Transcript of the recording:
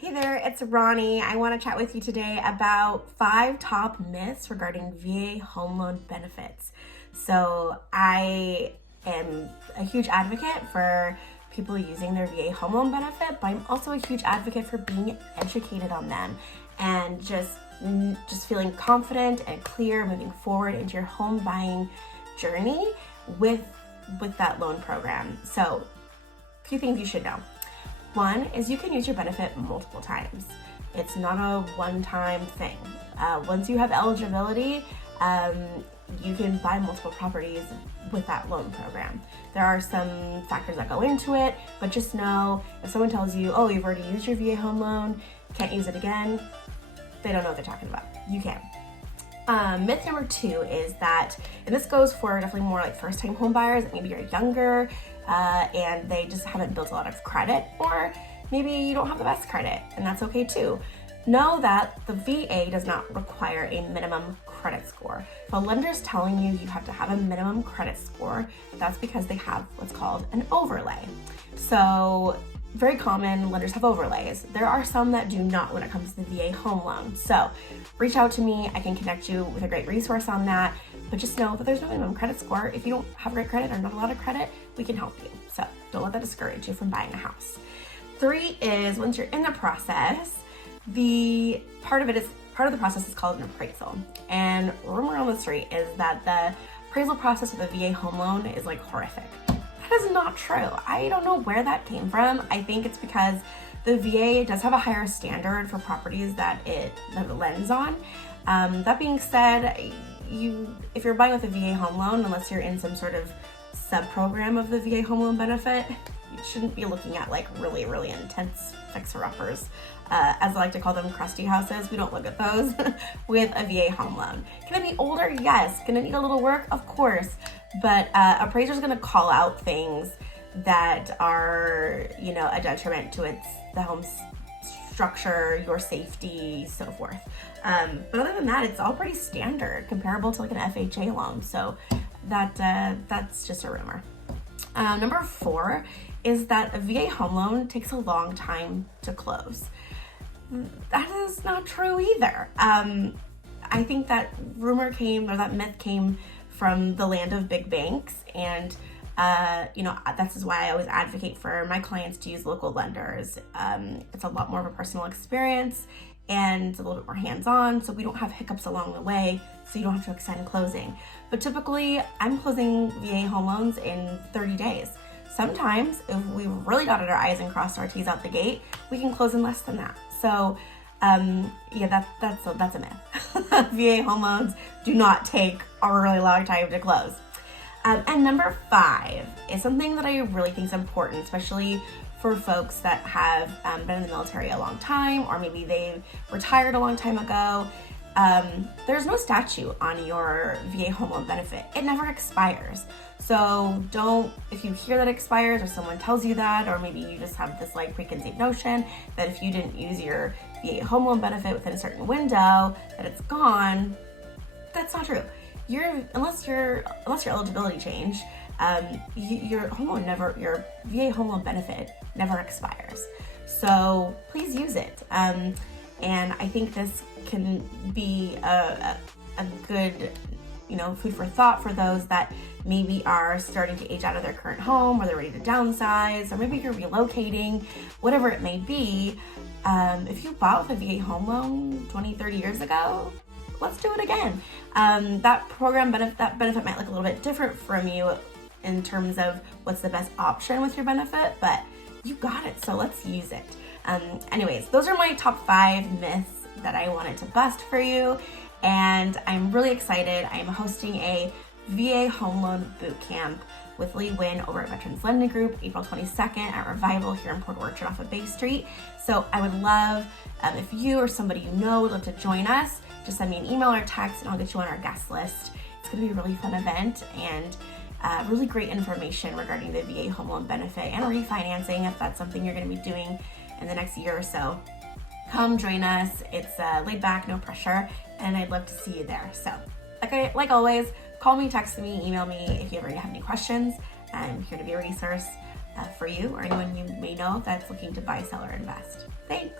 Hey there, it's Ronnie. I want to chat with you today about 5 top myths regarding VA home loan benefits. So I am a huge advocate for people using their VA home loan benefit, but I'm also a huge advocate for being educated on them and just feeling confident and clear moving forward into your home buying journey with that loan program. So a few things you should know. One is you can use your benefit multiple times. It's not a one-time thing. Once you have eligibility, you can buy multiple properties with that loan program. There are some factors that go into it, but just know if someone tells you, oh, you've already used your VA home loan, can't use it again, they don't know what they're talking about. You can. Myth number 2 is that, and this goes for definitely more like first-time home buyers, maybe you're younger, and they just haven't built a lot of credit, or maybe you don't have the best credit, and that's okay too. Know that the VA does not require a minimum credit score. If a lender's telling you you have to have a minimum credit score, that's because they have what's called an overlay. So very common, lenders have overlays. There are some that do not when it comes to the VA home loan. So reach out to me, I can connect you with a great resource on that, but just know that there's no minimum credit score. If you don't have great credit or not a lot of credit, we can help you. So don't let that discourage you from buying a house. 3 is once you're in the process, part of the process is called an appraisal. And rumor on the street is that the appraisal process with a VA home loan is like horrific. That is not true. I don't know where that came from. I think it's because the VA does have a higher standard for properties that it lends on. That being said, if you're buying with a VA home loan, unless you're in some sort of sub-program of the VA home loan benefit, you shouldn't be looking at like really, really intense fixer-uppers. As I like to call them, crusty houses. We don't look at those with a VA home loan. Can it be older? Yes. Can it need a little work? Of course. But appraiser's going to call out things that are, a detriment to the home's structure, your safety, so forth. But other than that, it's all pretty standard, comparable to like an FHA loan. So that's just a rumor. Number 4 is that a VA home loan takes a long time to close. That is not true either. I think that that myth came from the land of big banks, and that's why I always advocate for my clients to use local lenders. It's a lot more of a personal experience and a little bit more hands-on, so we don't have hiccups along the way, so you don't have to extend closing. But typically, I'm closing VA home loans in 30 days. Sometimes, if we really dotted our I's and crossed our T's out the gate, we can close in less than that. So, that's a myth. VA home loans do not take a really long time to close. And number 5 is something that I really think is important, especially for folks that have been in the military a long time, or maybe they retired a long time ago. There's no statute on your VA home loan benefit. It never expires. So if you hear that it expires, or someone tells you that, or maybe you just have this like preconceived notion that if you didn't use your VA home loan benefit within a certain window, that it's gone. That's not true. Unless your eligibility changed, your VA home loan benefit never expires. So please use it. And I think this can be a good, food for thought for those that maybe are starting to age out of their current home, or they're ready to downsize, or maybe you're relocating, whatever it may be. If you bought with a VA home loan 20, 30 years ago, let's do it again. That benefit might look a little bit different from you in terms of what's the best option with your benefit, but you got it, so let's use it. Anyways, those are my top 5 myths that I wanted to bust for you, and I'm really excited. I'm hosting a VA home loan boot camp with Lee Wynn over at Veterans Lending Group, April 22nd at Revival here in Port Orchard off of Bay Street. So I would love, if you or somebody you know would love to join us, just send me an email or text and I'll get you on our guest list. It's gonna be a really fun event and really great information regarding the VA home loan benefit and refinancing if that's something you're gonna be doing in the next year or so. Come join us. It's laid back, no pressure, and I'd love to see you there. So like always, call me, text me, email me if you ever have any questions. I'm here to be a resource for you or anyone you may know that's looking to buy, sell, or invest. Thanks.